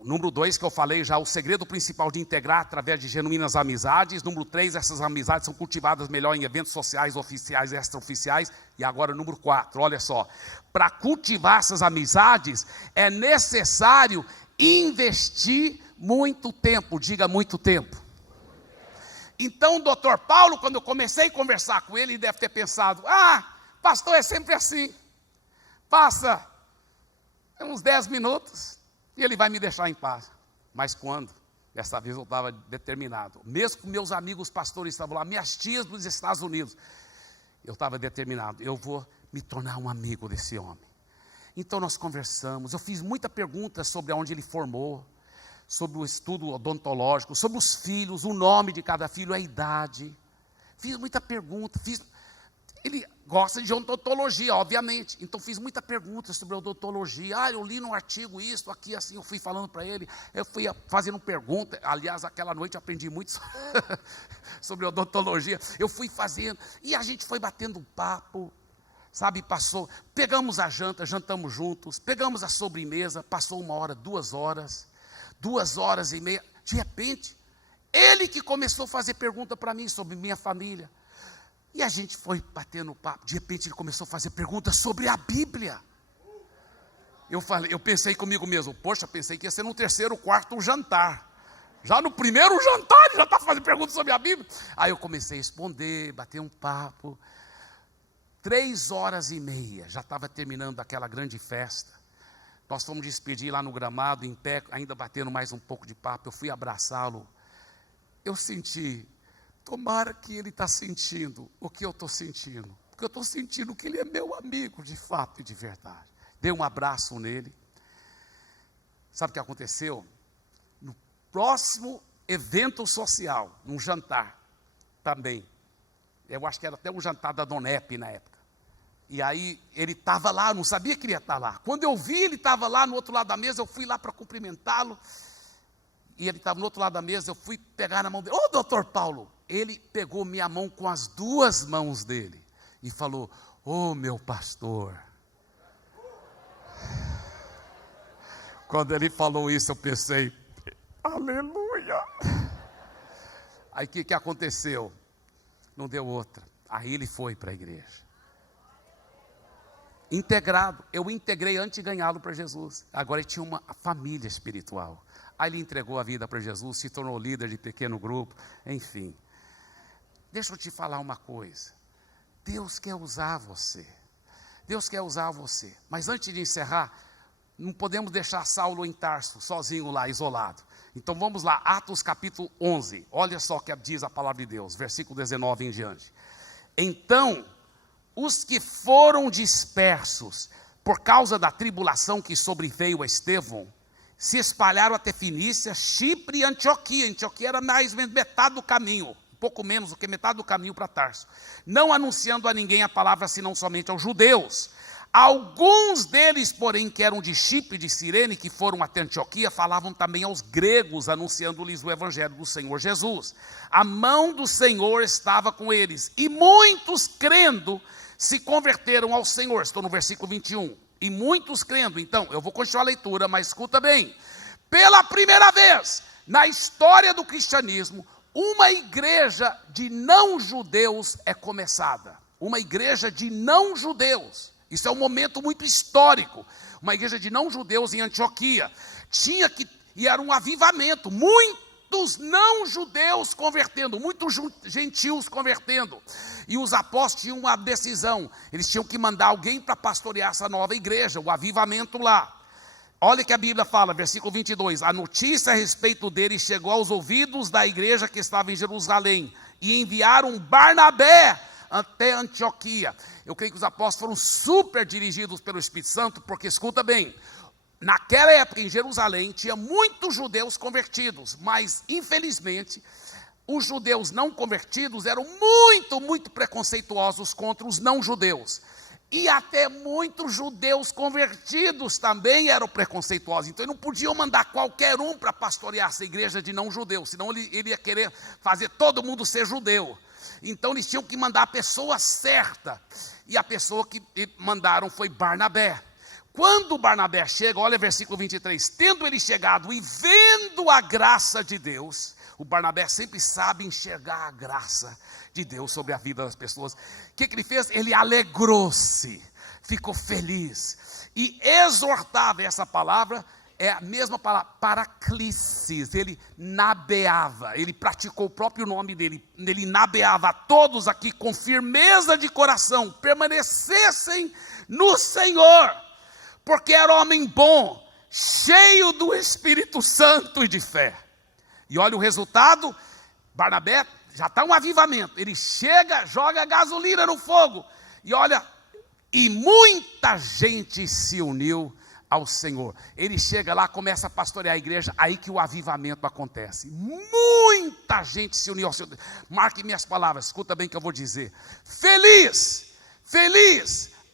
Número 2, que eu falei já, o segredo principal de integrar através de genuínas amizades. Número 3, essas amizades são cultivadas melhor em eventos sociais, oficiais e extraoficiais. E agora número 4, olha só. Para cultivar essas amizades, é necessário investir muito tempo. Diga muito tempo. Então o Dr. Paulo, quando eu comecei a conversar com ele, ele deve ter pensado, pastor é sempre assim. Passa uns 10 minutos. E ele vai me deixar em paz. Mas quando? Dessa vez eu estava determinado. Mesmo que meus amigos pastores estavam lá, minhas tias dos Estados Unidos, eu estava determinado. Eu vou me tornar um amigo desse homem. Então nós conversamos. Eu fiz muita pergunta sobre onde ele formou, sobre o estudo odontológico, sobre os filhos, o nome de cada filho, a idade. Fiz muita pergunta. Ele gosta de odontologia, obviamente. Então fiz muita pergunta sobre odontologia. Eu li num artigo isso, aqui, assim, eu fui falando para ele. Eu fui fazendo pergunta. Aliás, aquela noite eu aprendi muito sobre odontologia. Eu fui fazendo, e a gente foi batendo um papo, sabe, pegamos a janta, jantamos juntos, pegamos a sobremesa, passou 1 hora, 2 horas, 2h30. De repente, ele que começou a fazer pergunta para mim sobre minha família. E a gente foi batendo papo, de repente ele começou a fazer perguntas sobre a Bíblia. Eu pensei comigo mesmo, pensei que ia ser no 3º, 4º jantar. Já no primeiro jantar ele já está fazendo perguntas sobre a Bíblia. Aí eu comecei a responder, bater um papo. 3h30, já estava terminando aquela grande festa. Nós fomos despedir lá no gramado, em pé, ainda batendo mais um pouco de papo. Eu fui abraçá-lo. Eu senti, tomara que ele está sentindo o que eu estou sentindo. Porque eu estou sentindo que ele é meu amigo, de fato e de verdade. Dei um abraço nele. Sabe o que aconteceu? No próximo evento social, num jantar, também. Eu acho que era até um jantar da Donep na época. E aí ele estava lá, eu não sabia que ele ia estar lá. Quando eu vi, ele estava lá no outro lado da mesa, eu fui lá para cumprimentá-lo. E ele estava no outro lado da mesa, eu fui pegar na mão dele. Ô, doutor Paulo! Ele pegou minha mão com as duas mãos dele e falou: ô, meu pastor. Quando ele falou isso, eu pensei: aleluia! Aí o que aconteceu? Não deu outra. Aí ele foi para a igreja. Integrado. Eu integrei antes de ganhá-lo para Jesus. Agora ele tinha uma família espiritual. Aí ele entregou a vida para Jesus, se tornou líder de pequeno grupo, enfim. Deixa eu te falar uma coisa. Deus quer usar você. Deus quer usar você. Mas antes de encerrar, não podemos deixar Saulo em Tarso, sozinho lá, isolado. Então vamos lá, Atos capítulo 11. Olha só o que diz a palavra de Deus, versículo 19 em diante. Então, os que foram dispersos por causa da tribulação que sobreveio a Estevão, se espalharam até Fenícia, Chipre e Antioquia. Antioquia era mais ou menos metade do caminho, um pouco menos do que metade do caminho para Tarso. Não anunciando a ninguém a palavra, senão somente aos judeus. Alguns deles, porém, que eram de Chipre e de Cirene, que foram até Antioquia, falavam também aos gregos, anunciando-lhes o evangelho do Senhor Jesus. A mão do Senhor estava com eles, e muitos crendo, se converteram ao Senhor. Estou no versículo 21. E muitos crendo. Então, eu vou continuar a leitura, mas escuta bem. Pela primeira vez na história do cristianismo, uma igreja de não-judeus é começada. Uma igreja de não-judeus. Isso é um momento muito histórico. Uma igreja de não-judeus em Antioquia. E era um avivamento. Muitos não-judeus convertendo, muitos gentios convertendo. E os apóstolos tinham uma decisão. Eles tinham que mandar alguém para pastorear essa nova igreja, o avivamento lá. Olha que a Bíblia fala, versículo 22. A notícia a respeito dele chegou aos ouvidos da igreja que estava em Jerusalém. E enviaram Barnabé até Antioquia. Eu creio que os apóstolos foram super dirigidos pelo Espírito Santo, porque escuta bem, naquela época em Jerusalém tinha muitos judeus convertidos, mas infelizmente os judeus não convertidos eram muito preconceituosos contra os não judeus. E até muitos judeus convertidos também eram preconceituosos. Então, eles não podiam mandar qualquer um para pastorear essa igreja de não-judeus, senão ele ia querer fazer todo mundo ser judeu. Então, eles tinham que mandar a pessoa certa. E a pessoa que mandaram foi Barnabé. Quando Barnabé chega, olha versículo 23. Tendo ele chegado e vendo a graça de Deus, o Barnabé sempre sabe enxergar a graça de Deus sobre a vida das pessoas. O que ele fez? Ele alegrou-se, ficou feliz e exortava. Essa palavra é a mesma palavra, paraclisis. Ele nabeava, ele praticou o próprio nome dele, ele nabeava a todos aqui com firmeza de coração, permanecessem no Senhor, porque era homem bom, cheio do Espírito Santo e de fé. E olha o resultado. Barnabé já está um avivamento, ele chega, joga gasolina no fogo, e olha, e muita gente se uniu ao Senhor. Ele chega lá, começa a pastorear a igreja, aí que o avivamento acontece. Muita gente se uniu ao Senhor. Marque minhas palavras, escuta bem o que eu vou dizer. Feliz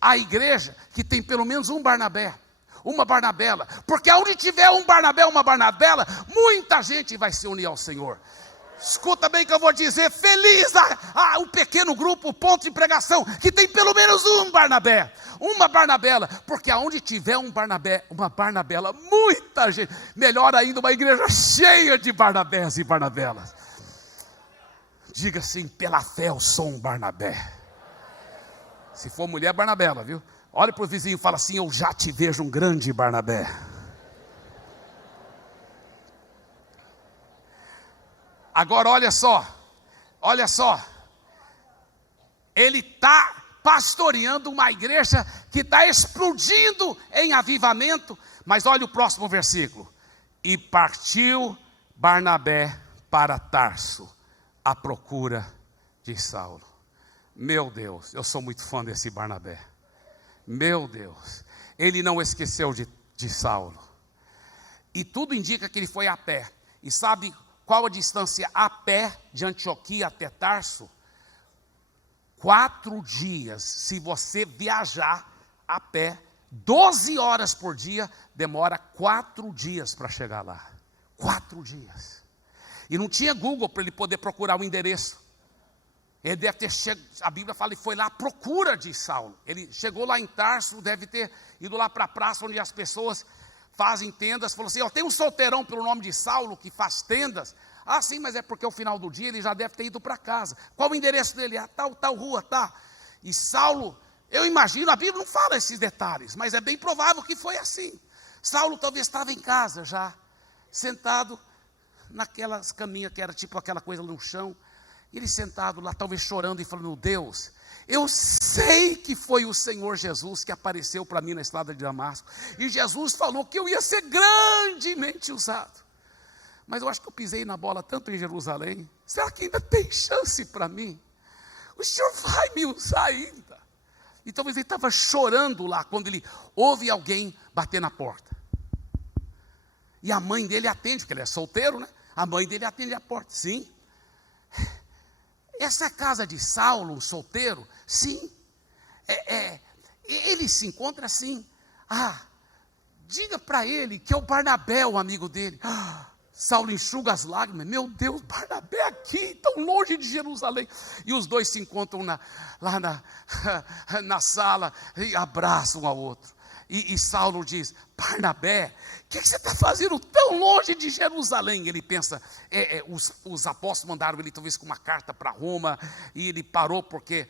a igreja que tem pelo menos um Barnabé, uma Barnabela, porque onde tiver um Barnabé, uma Barnabela, muita gente vai se unir ao Senhor. Escuta bem o que eu vou dizer. Feliz o pequeno grupo, o ponto de pregação, que tem pelo menos um Barnabé, uma Barnabela, porque aonde tiver um Barnabé, uma Barnabela, muita gente, melhor ainda, uma igreja cheia de Barnabés e Barnabelas. Diga assim: pela fé eu sou um Barnabé. Se for mulher, Barnabela, viu? Olha para o vizinho e fala assim: eu já te vejo um grande Barnabé. Agora olha só, ele está pastoreando uma igreja que está explodindo em avivamento. Mas olha o próximo versículo. E partiu Barnabé para Tarso, à procura de Saulo. Meu Deus, eu sou muito fã desse Barnabé. Meu Deus, ele não esqueceu de Saulo. E tudo indica que ele foi a pé. E sabe qual a distância a pé de Antioquia até Tarso? 4 dias, se você viajar a pé, 12 horas por dia, demora 4 dias para chegar lá. 4 dias. E não tinha Google para ele poder procurar o endereço. Ele deve ter chegado, a Bíblia fala, ele foi lá à procura de Saulo. Ele chegou lá em Tarso, deve ter ido lá para a praça onde as pessoas fazem tendas. Falou assim, tem um solteirão pelo nome de Saulo que faz tendas. Ah, sim, mas é porque ao final do dia ele já deve ter ido para casa. Qual o endereço dele? Tal rua, tá. E Saulo, eu imagino, a Bíblia não fala esses detalhes, mas é bem provável que foi assim. Saulo talvez estava em casa já, sentado naquelas caminhas que era tipo aquela coisa no chão. Ele sentado lá, talvez chorando e falando, Deus, eu sei que foi o Senhor Jesus que apareceu para mim na estrada de Damasco. E Jesus falou que eu ia ser grandemente usado. Mas eu acho que eu pisei na bola tanto em Jerusalém. Será que ainda tem chance para mim? O Senhor vai me usar ainda. E talvez ele estava chorando lá, quando ele ouve alguém bater na porta. E a mãe dele atende, porque ele é solteiro, né? A mãe dele atende a porta, sim. Essa é a casa de Saulo, um solteiro? Sim. Ele se encontra assim. Diga para ele que é o Barnabé, o amigo dele. Saulo enxuga as lágrimas. Meu Deus, Barnabé aqui, tão longe de Jerusalém. E os dois se encontram lá na sala e abraçam um ao outro. E Saulo diz, Barnabé, o que você está fazendo tão longe de Jerusalém? Ele pensa, os apóstolos mandaram ele talvez com uma carta para Roma, e ele parou porque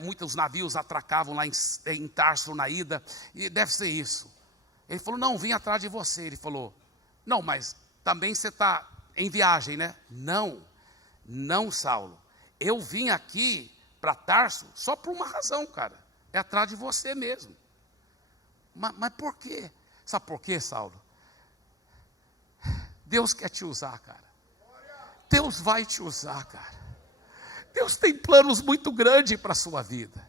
muitos navios atracavam lá em Tarso na ida, e deve ser isso. Ele falou, não, vim atrás de você. Ele falou, não, mas também você está em viagem, né? Não, Saulo, eu vim aqui para Tarso só por uma razão, cara, é atrás de você mesmo. Mas por quê? Sabe por quê, Saulo? Deus quer te usar, cara. Deus vai te usar, cara. Deus tem planos muito grandes para a sua vida.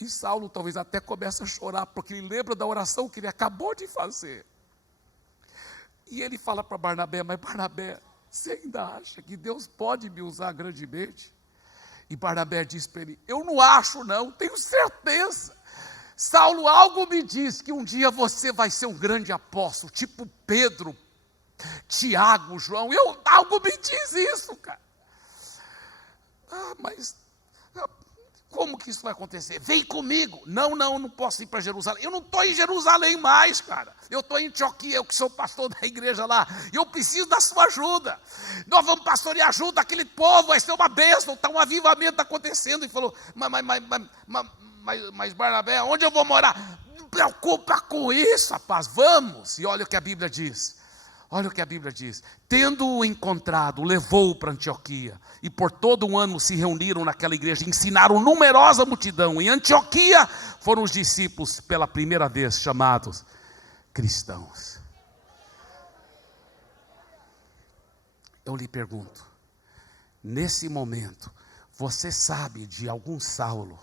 E Saulo talvez até comece a chorar, porque ele lembra da oração que ele acabou de fazer. E ele fala para Barnabé, mas Barnabé, você ainda acha que Deus pode me usar grandemente? E Barnabé diz para ele, eu não acho não, tenho certeza. Saulo, algo me diz que um dia você vai ser um grande apóstolo, tipo Pedro, Tiago, João. Algo me diz isso, cara. Mas como que isso vai acontecer? Vem comigo. Não posso ir para Jerusalém. Eu não estou em Jerusalém mais, cara. Eu estou em Antioquia, eu que sou pastor da igreja lá. E eu preciso da sua ajuda. Nós vamos pastorear junto aquele povo, vai ser uma bênção, está um avivamento acontecendo. E falou, mas Barnabé, onde eu vou morar? Não preocupa com isso, rapaz, vamos. E olha o que a Bíblia diz. Olha o que a Bíblia diz. Tendo-o encontrado, levou-o para Antioquia. E por todo um ano se reuniram naquela igreja, ensinaram numerosa multidão. Em Antioquia foram os discípulos pela primeira vez chamados cristãos. Eu lhe pergunto, nesse momento, você sabe de algum Saulo,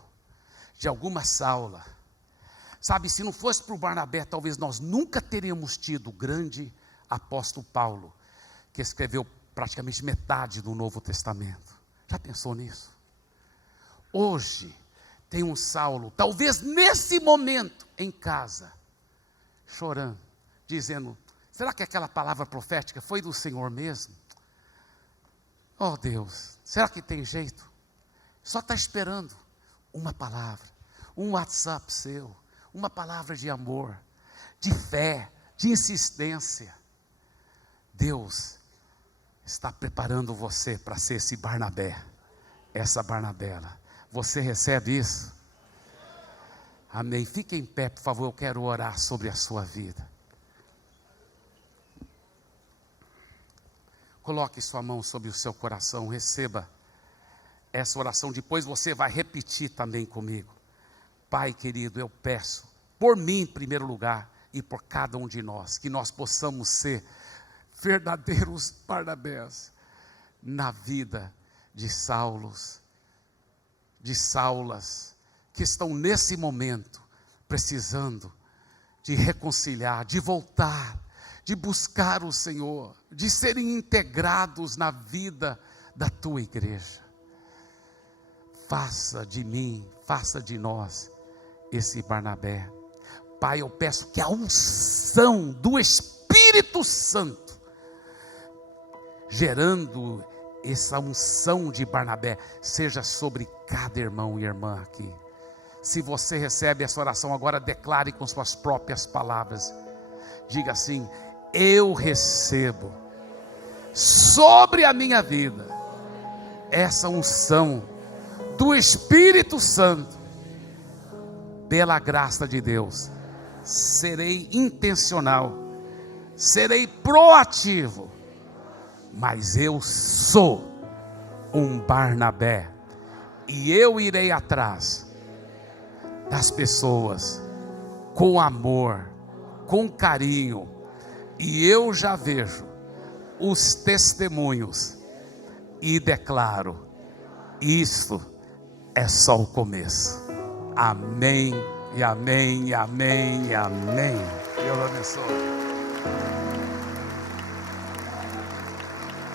de alguma Saula? Sabe, se não fosse para o Barnabé, talvez nós nunca teríamos tido o grande apóstolo Paulo, que escreveu praticamente metade do Novo Testamento. Já pensou nisso? Hoje tem um Saulo, talvez nesse momento, em casa, chorando, dizendo, será que aquela palavra profética foi do Senhor mesmo? Oh Deus, será que tem jeito? Só está esperando uma palavra, um WhatsApp seu, uma palavra de amor, de fé, de insistência. Deus está preparando você para ser esse Barnabé, essa Barnabela. Você recebe isso? Amém. Fique em pé, por favor, eu quero orar sobre a sua vida. Coloque sua mão sobre o seu coração, receba essa oração, depois você vai repetir também comigo. Pai querido, eu peço, por mim em primeiro lugar, e por cada um de nós, que nós possamos ser verdadeiros Barnabés na vida de Saulos, de Saulas, que estão nesse momento precisando de reconciliar, de voltar, de buscar o Senhor, de serem integrados na vida da tua igreja. Faça de mim, faça de nós esse Barnabé. Pai, eu peço que a unção do Espírito Santo, gerando essa unção de Barnabé, seja sobre cada irmão e irmã aqui. Se você recebe essa oração agora, declare com suas próprias palavras. Diga assim: eu recebo sobre a minha vida essa unção do Espírito Santo. Pela graça de Deus, serei intencional, serei proativo, mas eu sou um Barnabé, e eu irei atrás das pessoas com amor, com carinho, e eu já vejo os testemunhos e declaro: isto é só o começo. Amém, e amém, e amém, e amém. Deus abençoe.